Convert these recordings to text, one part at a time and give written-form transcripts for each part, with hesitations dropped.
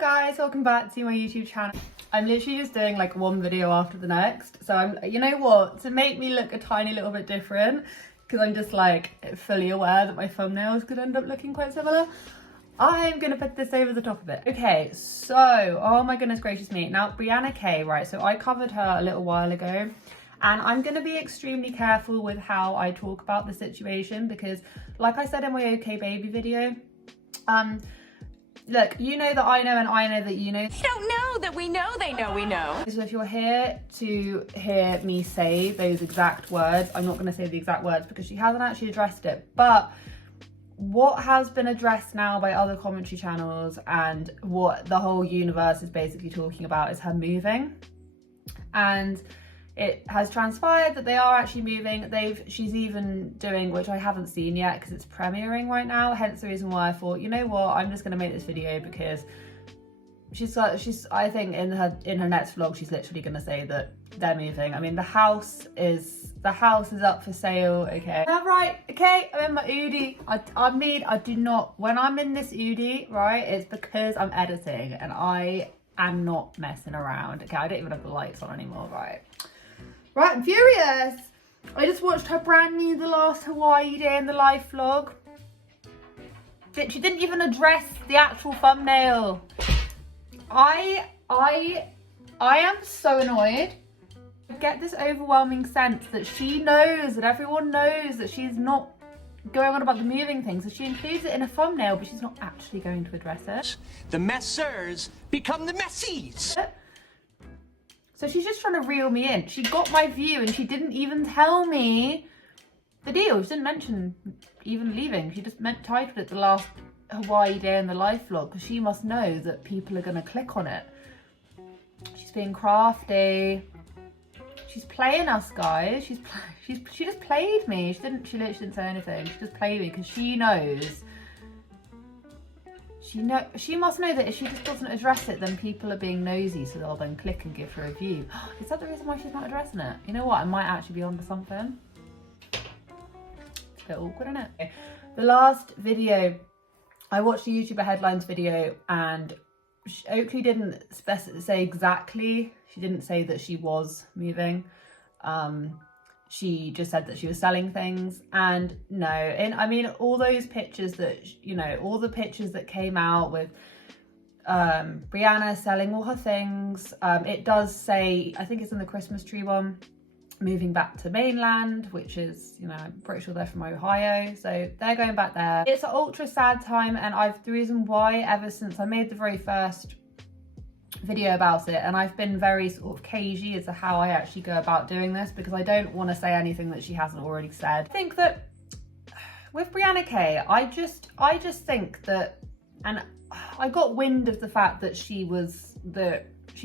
guys, welcome back to my YouTube channel. I'm literally just doing like one video after the next, so I'm, you know what, to make me look a tiny little bit different, because I'm just like fully aware that my thumbnails could end up looking quite similar, I'm gonna put this over the top of it. Okay, so, oh my goodness gracious me. Now, Brianna K, right, so I covered her a little while ago, and I'm gonna be extremely careful with how I talk about the situation, because like I said in my OK Baby video, look, you know that I know and I know that you know. They don't know that we know they know we know. So if you're here to hear me say those exact words, I'm not going to say the exact words because she hasn't actually addressed it. But what has been addressed now by other commentary channels and what the whole universe is basically talking about is her moving. And it has transpired that they are actually moving. She's even doing, which I haven't seen yet because it's premiering right now, hence the reason why I thought, you know what, I'm just going to make this video, because she's I think in her next vlog she's literally going to say that they're moving. I mean, the house is up for sale. Okay, all right, okay, I'm in my Oodie. I do not, when I'm in this Oodie, right, it's because I'm editing and I am not messing around. Okay, I don't even have the lights on anymore, right? Right, I'm furious. I just watched her brand new The Last Hawaii Day in the Life vlog. She didn't even address the actual thumbnail. I am so annoyed. I get this overwhelming sense that she knows, that everyone knows that she's not going on about the moving thing, so she includes it in a thumbnail, but she's not actually going to address it. The messers become the messies. So she's just trying to reel me in. She got my view and she didn't even tell me the deal. She didn't mention even leaving. She just titled it The Last Hawaii Day in the Life vlog, because she must know that people are going to click on it. She's being crafty. She's playing us, guys. She just played me. She literally didn't say anything. She just played me because she knows. She must know that if she just doesn't address it, then people are being nosy, so they'll then click and give her a view. Is that the reason why she's not addressing it? You know what? I might actually be onto something. It's a bit awkward, isn't it? The last video, I watched a YouTuber headlines video, and Oakley didn't say exactly. She didn't say that she was moving. She just said that she was selling things, and no, and I mean, all those pictures that, you know, all the pictures that came out with Brianna selling all her things, it does say, I think it's in the Christmas tree one, moving back to mainland, which is, you know, I'm pretty sure they're from Ohio, so they're going back there. It's an ultra sad time, and the reason why, ever since I made the very first video about it, and I've been very sort of cagey as to how I actually go about doing this, because I don't want to say anything that she hasn't already said. I think that with Brianna K, I just think that, and I got wind of the fact that she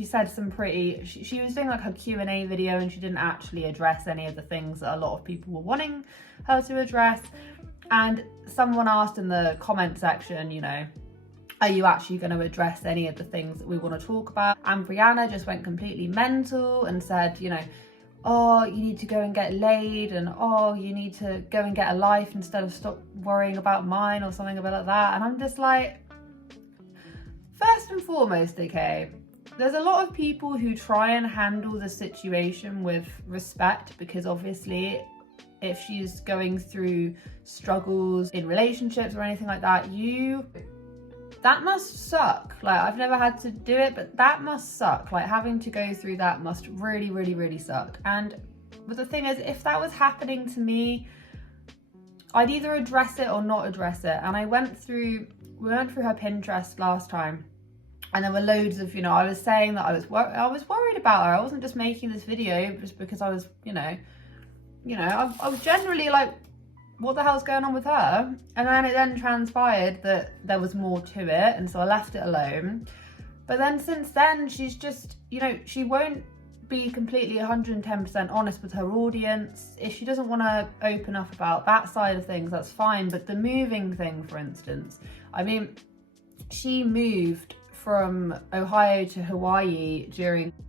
said some pretty, she was doing like her Q&A video, and she didn't actually address any of the things that a lot of people were wanting her to address. And someone asked in the comment section, you know, are you actually going to address any of the things that we want to talk about? And Brianna just went completely mental and said, you know, oh, you need to go and get laid, and oh, you need to go and get a life instead of stop worrying about mine, or something about like that. And I'm just like, first and foremost, okay, there's a lot of people who try and handle the situation with respect, because obviously if she's going through struggles in relationships or anything like that, that must suck. Like, I've never had to do it, but that must suck. Like, having to go through that must really, really, really suck. But the thing is, if that was happening to me, I'd either address it or not address it. And we went through her Pinterest last time, and there were loads of, you know, I was saying that I was worried about her. I wasn't just making this video just because I was, I was generally like, what the hell's going on with her? And then it then transpired that there was more to it, and so I left it alone. But then since then, she's just, you know, she won't be completely 110% honest with her audience. If she doesn't want to open up about that side of things, that's fine. But the moving thing, for instance, I mean, she moved from Ohio to Hawaii during the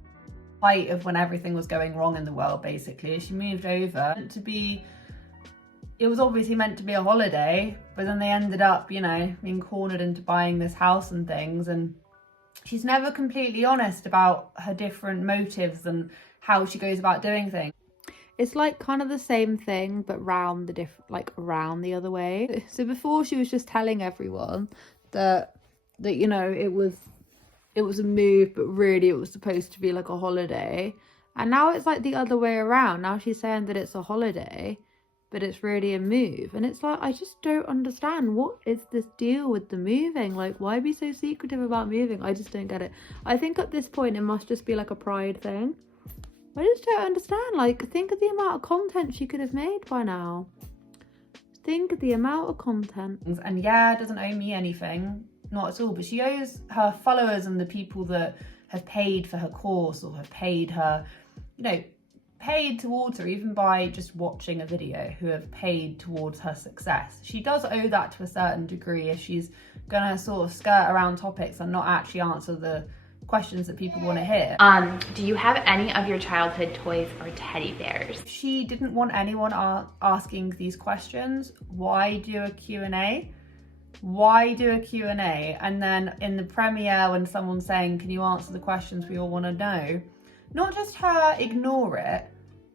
height of when everything was going wrong in the world, basically. She moved over to be, it was obviously meant to be a holiday, but then they ended up, you know, being cornered into buying this house and things. And she's never completely honest about her different motives and how she goes about doing things. It's like kind of the same thing, but round the other way. So before she was just telling everyone that you know, it was a move, but really it was supposed to be like a holiday. And now it's like the other way around. Now she's saying that it's a holiday, but it's really a move. And it's like, I just don't understand. What is this deal with the moving? Like, why be so secretive about moving? I just don't get it. I think at this point it must just be like a pride thing. I just don't understand. Like, think of the amount of content she could have made by now. Think of the amount of content. And yeah, it doesn't owe me anything. Not at all. But she owes her followers and the people that have paid for her course or have paid her, you know, paid towards her even by just watching a video, who have paid towards her success. She does owe that to a certain degree if she's gonna sort of skirt around topics and not actually answer the questions that people want to hear. Do you have any of your childhood toys or teddy bears? She didn't want anyone asking these questions. Why do a Q&A? Why do a Q&A? And then in the premiere, when someone's saying, can you answer the questions we all want to know? Not just her ignore it.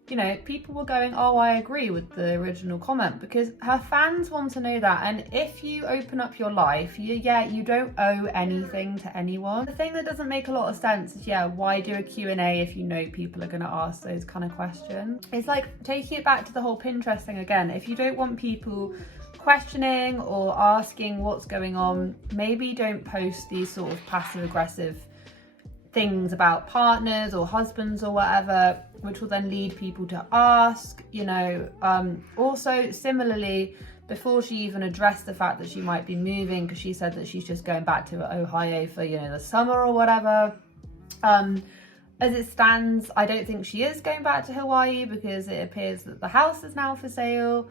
You know, people were going, oh, I agree with the original comment, because her fans want to know that. And if you open up your life, you don't owe anything to anyone. The thing that doesn't make a lot of sense is, why do a Q&A if you know people are going to ask those kind of questions? It's like taking it back to the whole Pinterest thing again. If you don't want people questioning or asking what's going on, maybe don't post these sort of passive aggressive things about partners or husbands or whatever, which will then lead people to ask, you know. Also, similarly, before she even addressed the fact that she might be moving, because she said that she's just going back to Ohio for, you know, the summer or whatever. As it stands, I don't think she is going back to Hawaii, because it appears that the house is now for sale.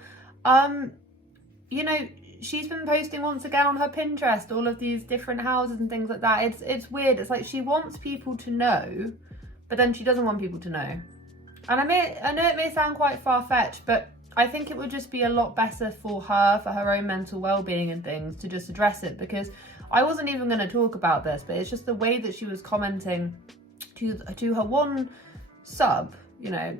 You know, she's been posting once again on her Pinterest all of these different houses and things like that. It's weird. It's like she wants people to know, but then she doesn't want people to know. And I know it may sound quite far-fetched, but I think it would just be a lot better for her own mental well-being and things, to just address it. Because I wasn't even going to talk about this, but it's just the way that she was commenting to her one sub, you know,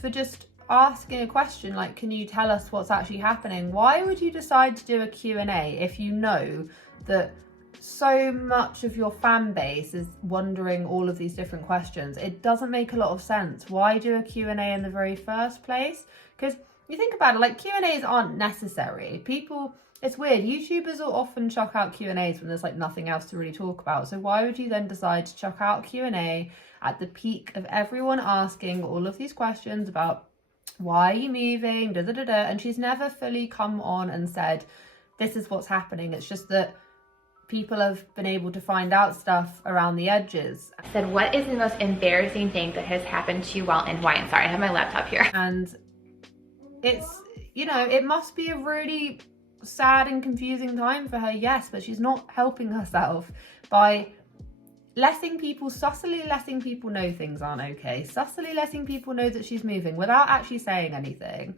for just asking a question like, can you tell us what's actually happening? Why would you decide to do a Q&A if you know that so much of your fan base is wondering all of these different questions? It doesn't make a lot of sense. Why do a Q&A in the very first place? Because you think about it, like, Q&As aren't necessary. People, it's weird, YouTubers will often chuck out Q&As when there's like nothing else to really talk about. So why would you then decide to chuck out Q&A at the peak of everyone asking all of these questions about why are you moving, and she's never fully come on and said, this is what's happening. It's just that people have been able to find out stuff around the edges. Said, what is the most embarrassing thing that has happened to you while in Hawaii? Sorry, I have my laptop here. And it's, you know, it must be a really sad and confusing time for her, yes, but she's not helping herself by subtly letting people know things aren't okay, subtly letting people know that she's moving without actually saying anything.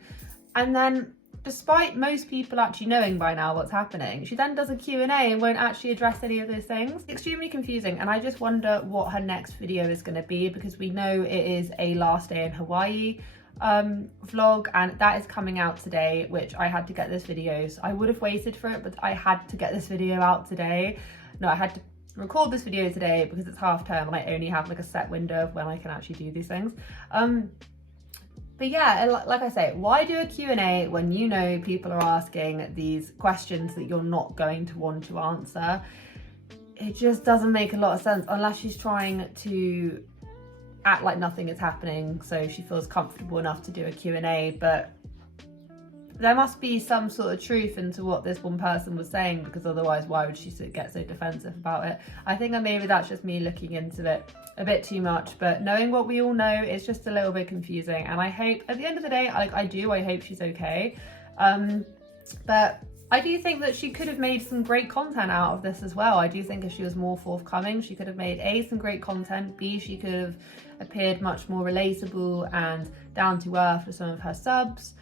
And then, despite most people actually knowing by now what's happening, she then does a Q&A and won't actually address any of those things. Extremely confusing, and I just wonder what her next video is going to be, because we know it is a last day in Hawaii vlog, and that is coming out today, which I had to get this video. So I would have waited for it, but I had to get this video out today. No, I had to record this video today because it's half term and I only have like a set window of when I can actually do these things. But yeah, like I say, why do a Q&A when you know people are asking these questions that you're not going to want to answer? It just doesn't make a lot of sense, unless she's trying to act like nothing is happening so she feels comfortable enough to do a Q&A. But there must be some sort of truth into what this one person was saying, because otherwise why would she get so defensive about it? I think that maybe that's just me looking into it a bit too much, but knowing what we all know, it's just a little bit confusing. And I hope at the end of the day, I hope she's okay. But I do think that she could have made some great content out of this as well. I do think if she was more forthcoming, she could have made A, some great content, B, she could have appeared much more relatable and down to earth with some of her subs.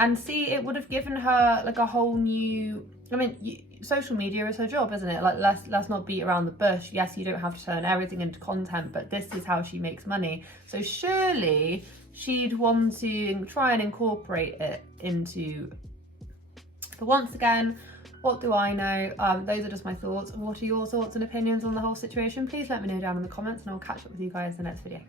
And C, it would have given her like a whole new I mean, social media is her job, isn't it? Like, let's not beat around the bush. Yes, you don't have to turn everything into content, but this is how she makes money. So surely she'd want to try and incorporate it into. But once again, what do I know? Those are just my thoughts. What are your thoughts and opinions on the whole situation? Please let me know down in the comments, and I'll catch up with you guys in the next video.